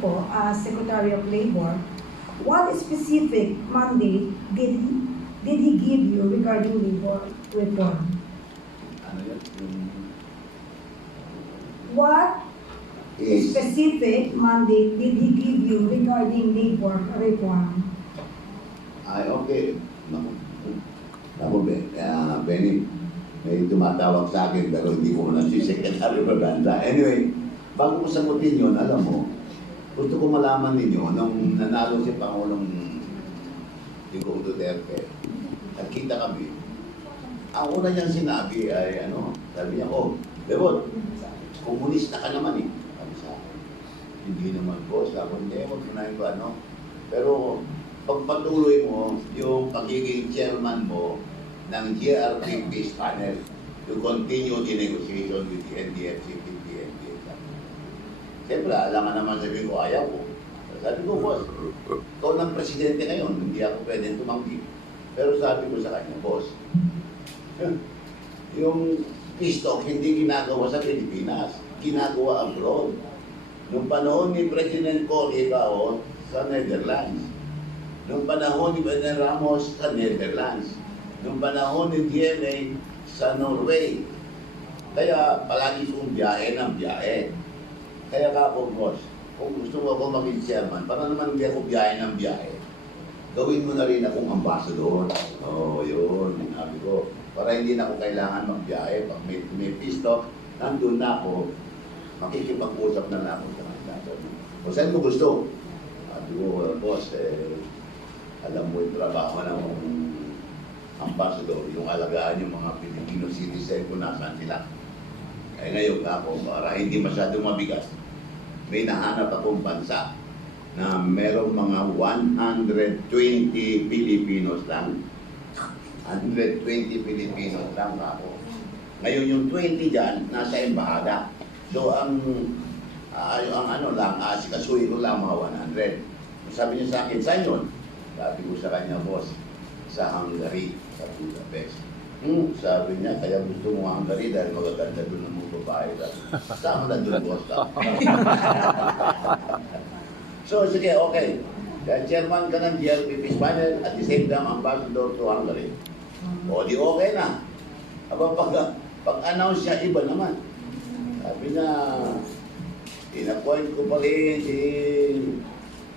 po as Secretary of Labor, what specific mandate did he give you regarding labor reform? Ano yun? What specific mandate did he give you regarding labor reform? Ay, okay. Naku, Benny, may tumatawag sa akin pero hindi ko na si Secretary Maganda. Anyway, bago ko sagutin yun, alam mo, gusto ko malaman ninyo, nung nanalo si Pangulong Digong Duterte, nagkita kami, ang una niyang sinabi ay, sabi niya, Bebot, komunista ka naman eh. Sabi sa akin, hindi naman boss, hindi, huwag na ito, pero pagpatuloy mo yung pagiging chairman mo ng GRP Peace Panel to continue the negotiation with the NDFC, PTND. Siyempre, alam nga naman sabi ko, ayaw ko. Sabi ko, boss, ikaw ng presidente ngayon, hindi ako pwede tumanggi. Pero sabi ko sa kanya, boss, yung peace talk hindi ginagawa sa Pilipinas, ginagawa abroad. Nung panahon ni President Cory sa Netherlands, nung panahon ni President Ramos sa Netherlands, nung panahon ni GMA sa Norway. Kaya palagi kong biyahe ng biyahe. Kaya po, boss, kung gusto mo ako maging chairman, para naman hindi ako biyahe ng biyahe, gawin mo na rin akong ambassador. Yun, sabi ko. Para hindi na ako kailangan magbiyahe. Pag may peace talk, nandun na ako, makikipag-usap na lang ako sa kanila. O saan mo gusto? Sabi ko, boss, alam mo yung trabaho ng ambassador, yung alagaan yung mga Filipino citizen kung nasaan sila. Kaya ngayon ako, para hindi masyadong mabigas, may nahanap akong bansa na merong mga 120 Filipinos lang. 120 Filipinos lang ako. Ngayon yung 20 dyan, nasa embahada. So ang asikasuhin ko lang mga 100. Sabi niya sa akin, saan yun? Sabi ko sa kanya, boss, sa Hungary, sa Budapest. Sabi niya, kaya gusto mo Hungary dahil magaganda doon ng mga babae. Sama na doon, boss. So, sige, okay. Kaya chairman ka ng GRP Peace Panel at the same time ambassador to Hungary. O, di okay na. Aba, pag-announce niya, iba naman. Sabi niya, in-appoint ko pa rin si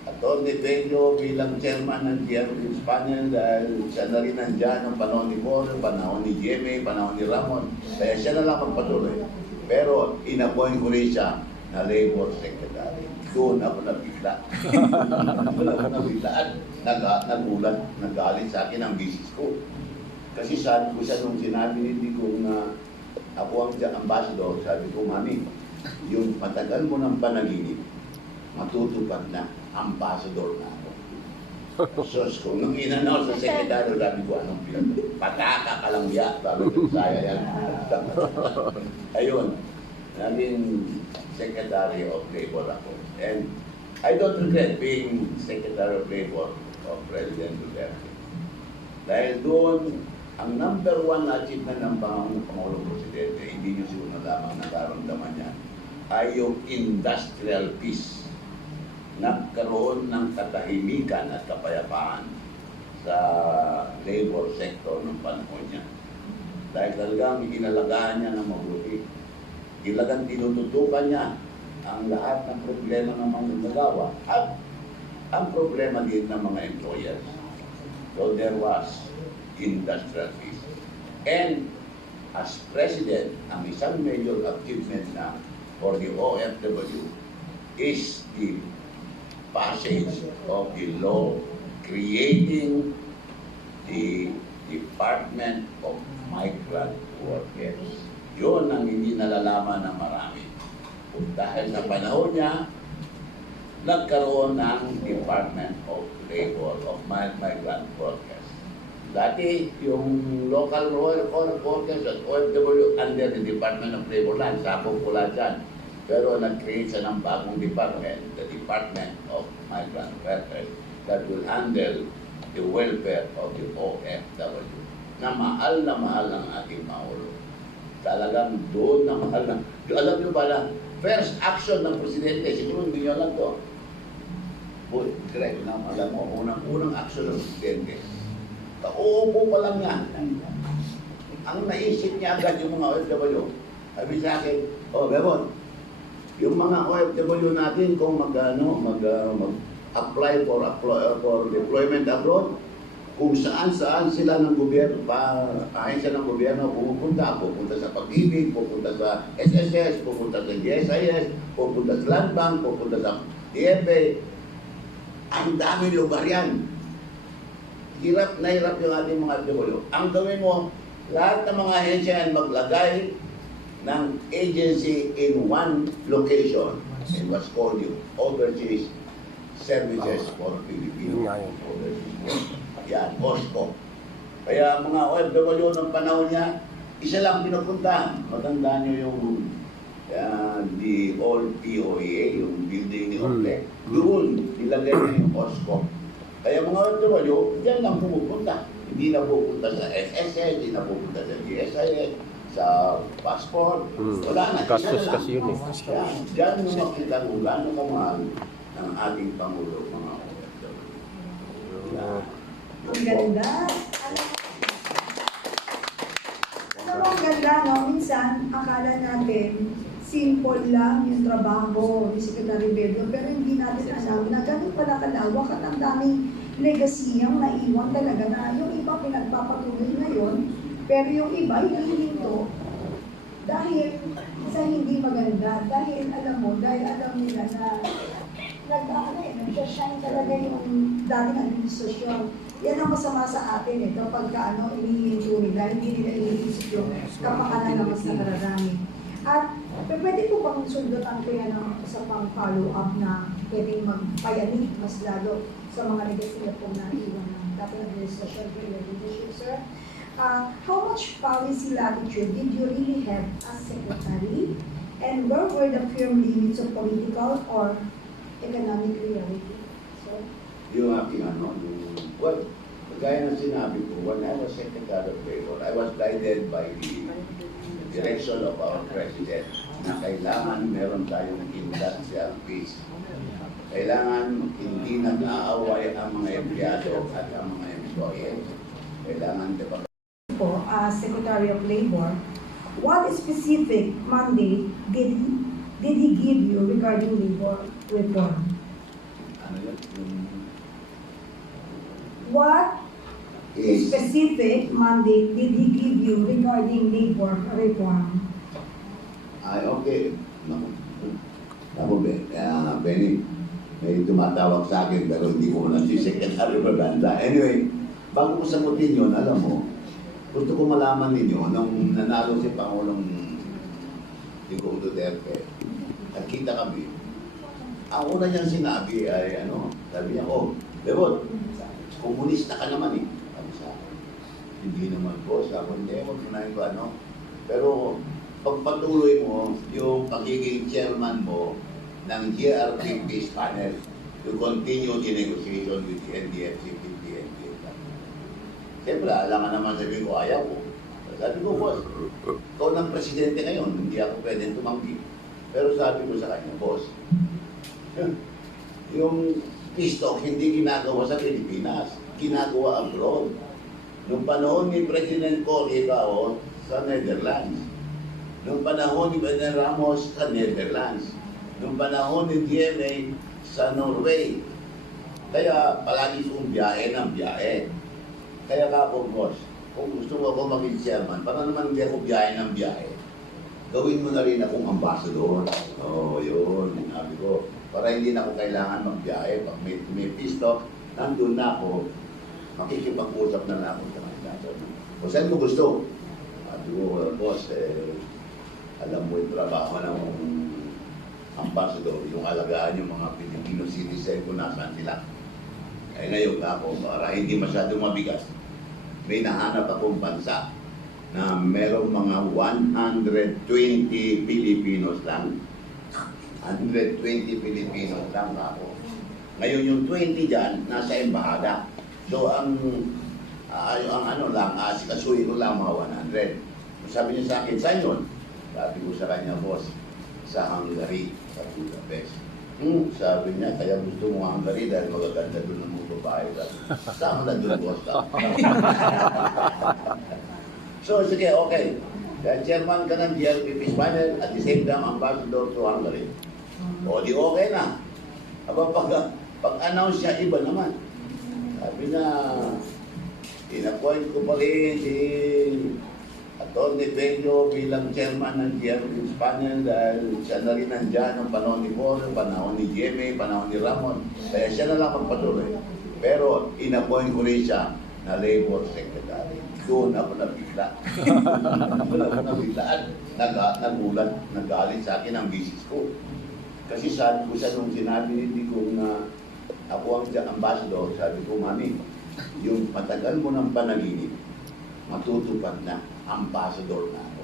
Atty. Benjo bilang chairman ng GRP Peace Panel dahil siya na rin nandyan ng panahon ni Coro, panahon ni GMA, panahon ni Ramon. Kaya siya na lang magpatuloy. Pero in-appoint ko rin siya na Labor Secretary. Doon ako nabigla. Nagulat, nagalit sa akin ang business ko. Kasi sabi ko siya nung sinabi ni Digong na ako ang ambassador, sabi ko, Mami, yung matagal mo ng panaginip, matutupad na, ambassador na ako. So, kung nung in-announce sa sekretaryo, sabi ko, anong pinag- pataka ka lang ya, sabi ko, saya yan. Ayun, naging Secretary of Labor ako. And I don't regret being Secretary of Labor of President Duterte. Dahil doon, ang number one na achievement ng Pangulong Presidente, hindi nyo siguro lamang nakaramdaman niya, ay yung industrial peace. Nagkaroon ng katahimikan at kapayapaan sa labor sector ng panahon niya. Dahil talagang inalagaan niya ng mabuti. Ilagang tinututukan niya ang lahat ng problema ng mga nagawa at ang problema din ng mga employers. So there was industrial peace. And as President, ang isang major achievement na for the OFW is the passage of the law creating the Department of Migrant Workers. Yun ang hindi nalalaman ng marami. Dahil sa panahon niya, nagkaroon ng Department of Labor of Migrant Workers. Dati, yung local workers at OFW under the Department of Labor lang, sakop ko lang dyan. Pero nag-create siya ng bagong department, the Department of Migrant Workers, that will handle the welfare of the OFW. Na mahal ang ating Pangulo. Talagang doon na mahal na. Alam niyo ba na first action ng Presidente, siguro hindi nyo alam to, Boy, correct na, alam mo, unang action ng presidente. Kauupo pa lang yan. Ang naisip niya agad yung mga OFW. Sabi sa akin, oh, Bebon, yung mga OFW natin kung mag-apply for deployment abroad, kung saan-saan sila ng gobyerno, ahensya ng gobyerno pupunta sa Pag-ibig, pupunta sa SSS, pupunta sa GSIS, pupunta sa Land Bank, pupunta sa DFA. Ang daming lugar yan. Hirap na hirap yung ating mga OFW. Ang gawin mo, lahat ng mga ahensya yan maglagay ng agency in one location in what's called yung Overseas Services for Filipinos. Yan, OSCO. Kaya mga OFW ng panahon niya, isa lang pinupuntahan. Matandaan niyo yung the old POEA, yung building ni OPLEC. Doon, nilagay niya yung OSCO. Kaya mga OFW, diyan lang pumupunta. Hindi na pupunta sa SSS, hindi na pupunta sa GSIS, sa passport. Wala na. Gastos kasi yun eh. Diyan mo makita kung gaano kamahal ng ating Pangulo, mga OFW. Ang ganda. Alam mo, ang ganda, no? Minsan, akala natin, simple lang yung trabaho ni Secretary Bello, pero hindi natin alam na ganun pala kalawak at ang daming legacy ang naiwan talaga na yung iba pinagpapatuloy ngayon, pero yung iba hinihinto dahil sa hindi maganda, dahil alam nila na nag-shine talaga yung dating administrasyon. Yan ang masama sa atin ito pagka inihinto nila, hindi nila iniisip yung kapakanan na mas nakararami. At pwede po bang sundutan kaya ng isa pang follow-up na pwedeng magpayanig mas lalo sa mga legacy na po naiwan ng dating administrasyon for your leadership, sir? How much policy latitude did you really have as secretary? And where were the firm limits of political or economic reality? So, Yung aking well, kagaya ng sinabi ko, when I was Secretary of Labor, I was guided by the direction of our President na kailangan meron tayong industrial peace. Kailangan hindi nag-aaway ang mga empleyado at ang mga employees. Kailangan po, as Secretary of Labor, what specific mandate did he give you regarding labor reform? ano yun? What specific mandate did he give you regarding labor reform? Ay, okay. Naku, Benny, may tumatawag sa akin pero hindi ko na si Secretary Babanda. Anyway, bago ko sagutin yun, alam mo, gusto ko malaman ninyo, nung nanalo si Pangulong Digong Duterte, nakita kami, ang una niyang sinabi ay, sabi niya, oh, Bebot, komunista ka naman eh. Sabi sa akin, hindi naman po, sabi hindi, huwag mo ko Pero, pagpatuloy mo yung pagiging chairman mo ng GRP Peace Panel to continue the negotiation with the NDFC, PNP. Siyempre, alam ka naman sabi ko, ayaw ko. Sabi ko, boss, ikaw ng presidente ngayon, hindi ako pwedeng tumanggi. Pero sabi ko sa kanya, boss, yung peace talk hindi ginagawa sa Pilipinas, ginagawa abroad. Nung panahon ni President Cory sa Netherlands, nung panahon ni President Ramos sa Netherlands, nung panahon ni GMA sa Norway. Kaya palagi siyang biyahe ng biyahe. Kaya ka po, boss, kung gusto mo ako maging chairman, para naman hindi ako biyahe ng biyahe, gawin mo na rin akong ambassador. Yun, sabi ko. Para hindi na ako kailangan magbiyahe. Pag may peace talk, nandun na ako, makikipag-usap na ako sa kanila. O saan mo gusto? Sabi ko, boss, alam mo yung trabaho ng ambassador, yung alagaan yung mga Filipino citizen kung nasaan sila. Ngayon ako, para hindi masyadong mabigas, may nahanap akong bansa na merong mga 120 Filipinos lang. 120 Filipinos lang ako. Ngayon yung 20 dyan, nasa embahada. So ang asikasuhin ko lang mga 100. Sabi niya sa akin, saan yun? Sabi ko sa kanya, boss, sa Hungary, sa Budapest. Sabi niya, kaya gusto mo ang gari dahil magaganda doon ng mga babae. Sama na doon, boss. So, sige, okay. Dahil chairman ka ng GLP Peace Panel at the same time ambassador to Hungary. O, di okay na. Aba, pag-announce niya, iba naman. Sabi na, in-appoint ko pa rin si Atty. Pedro bilang chairman ng GLP Peace Panel dahil siya na rin nandyan ng panahon ni Boro, panahon ni Jeme, panahon ni Ramon. Kaya siya na lang magpatuloy. Pero in-appoint ko rin siya na labor secretary. Doon ako nabigla. Doon ako nabigla at nagulat, nagalit sa akin ang misis ko. Kasi sabi ko sa nung sinabi ni ko na ako ang ambassador, sabi ko, Mami, yung matagal mo ng panaginip, matutupad na, ambassador na ako.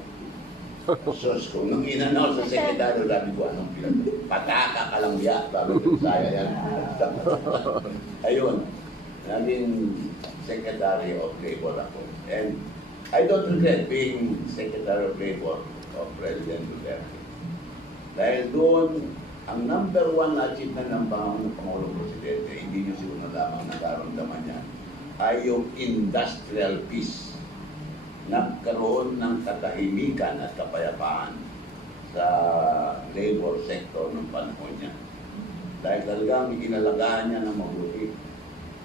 Sos ko, nung inanaw sa sekretaryo, sabi ko, anong pinag pataka ka lang ya, bago saya yan. Ayun, naging Secretary of Labor ako. And I don't regret being Secretary of Labor of President Duterte. Dahil doon, ang number one na achievement ng Pangulong Presidente, hindi nyo siguro lamang nakaramdaman niya, ay yung industrial peace. Nagkaroon ng katahimikan at kapayapaan sa labor sector ng panahon niya. Dahil talagang inalagaan niya ng mabuti.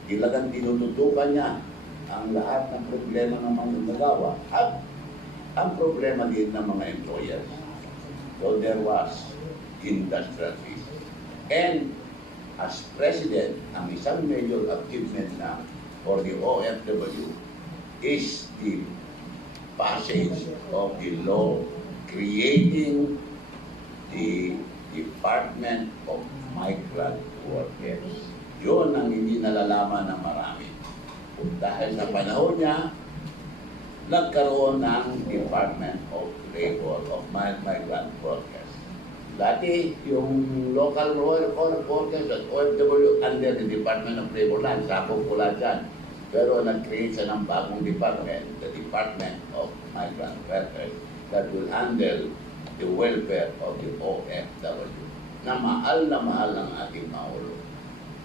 Ilagang tinututukan niya ang lahat ng problema ng mga nagawa at ang problema din ng mga employers. So there was industrial peace. And as President, ang isang major achievement na for the OFW is the passage of the law creating the Department of Migrant Workers. Yun ang hindi nalalaman ng marami. Dahil sa panahon niya, nagkaroon ng Department of Labor of Migrant Workers. Dati, yung local workers at OFW under the Department of Labor lang, sakop ko lahat dyan. Pero nag-create siya ng bagong department, the Department of Migrant Workers, that will handle the welfare of the OFW. Na mahal ang ating Pangulo.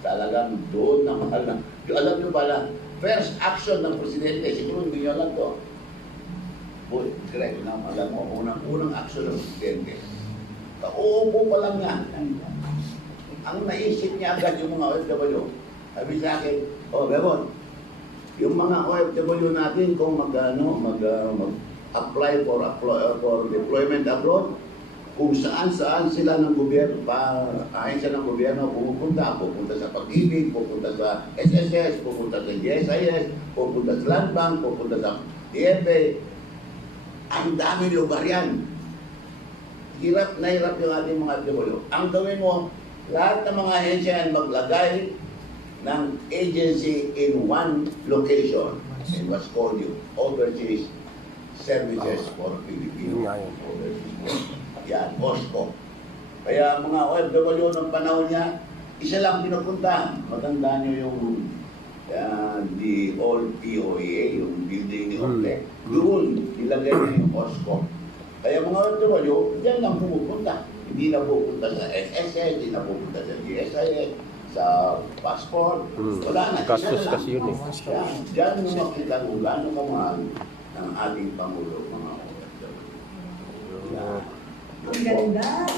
Talagang doon na mahal na. Alam nyo pala, first action ng Presidente, siguro hindi nyo alam to. Boy, correct na, alam mo, unang action ng Presidente. Kauupo pa lang yan. Ang naisip niya agad yung mga OFW. Sabi sa akin, Bebon, yung mga OFW natin kung mag-apply for deployment abroad, kung saan sila ng gobyerno, ayon sa ng gobyerno, pupunta sa Pag-ibig, pupunta sa SSS, pupunta sa GSIS, pupunta sa Land Bank, pupunta sa DFA. Ang dami lugar yan. Hirap na hirap yung ating mga OFW. Ang gawin mo, lahat ng mga ahensya yan maglagay ng agency in one location. It was called the Overseas Services for Filipino Overseas. Yan, OSCO. Kaya mga OFW ng panahon niya, isa lang pinupunta. Maganda niyo yung the old POEA, yung building ni OPEC. Doon, ilagay niyo yung OSCO. Kaya mga OFW, diyan lang pumupunta. Hindi na pupunta sa SSS, hindi na pupunta sa GSIS, sa passport. Wala na. Gastos kasi yun eh. Diyan mo makita kung gaano kamahal ng ating Pangulo, mga OFW. Ang ganda.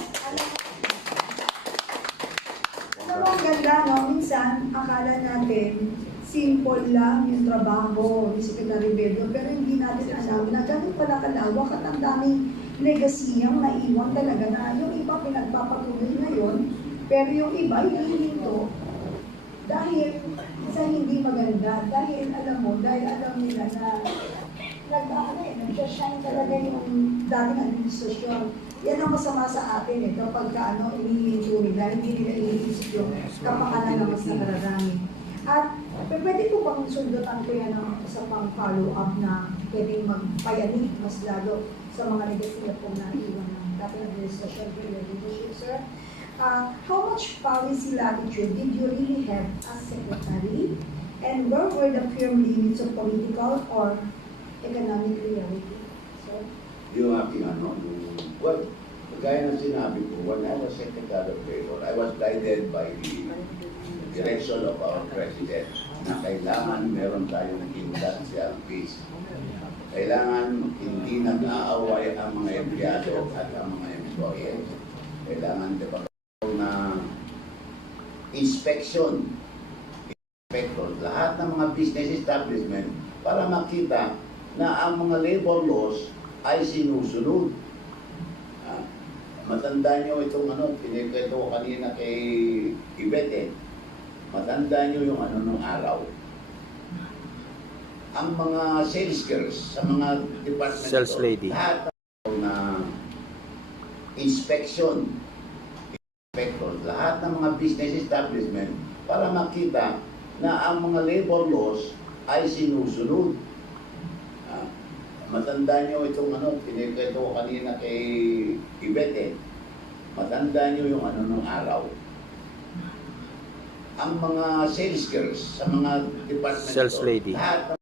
Alam mo, ang ganda, no? Minsan, akala natin, simple lang yung trabaho ni Secretary Pedro, pero hindi natin alam na ganun pala kalawak at ang daming legasiyang naiwan talaga na yung iba pinagpapatuloy ngayon, pero yung iba hinihinto dahil sa hindi maganda, dahil alam nila na nag-shine talaga yung dating administrasyon. Yan ang masama sa atin kapag inihinto nila, hindi nila iniisip yung kapakanan na mas nakararami. At pwede po bang sundutan ko yan sa pang-follow-up na pwedeng magpayanig mas lalo sa mga negasiya po na iwan ng dating administrasyon for your leadership, sir? How much policy latitude did you really have as secretary? And where were the firm limits of political or economic reality? So, Yung aking well, gaya ng sinabi ko, when I was Secretary of Labor, I was guided by the direction of our President na kailangan meron tayong industrial peace. Kailangan hindi nag-aaway ang mga empleyado at ang mga employees. Kailangan na inspection, lahat ng mga business establishment para makita na ang mga labor laws ay sinusunod. Matanda nyo itong pinikwento ko kanina kay Ibete. Matanda nyo yung nung araw. Ang mga sales girls sa mga department Sales lady. lahat na inspection, lahat ng mga business establishment para makita na ang mga labor laws ay sinusunod. Matanda nyo itong pinikwento ko kanina kay Ibete. Matanda nyo yung nung araw. Ang mga sales girls sa mga department Sales lady. lahat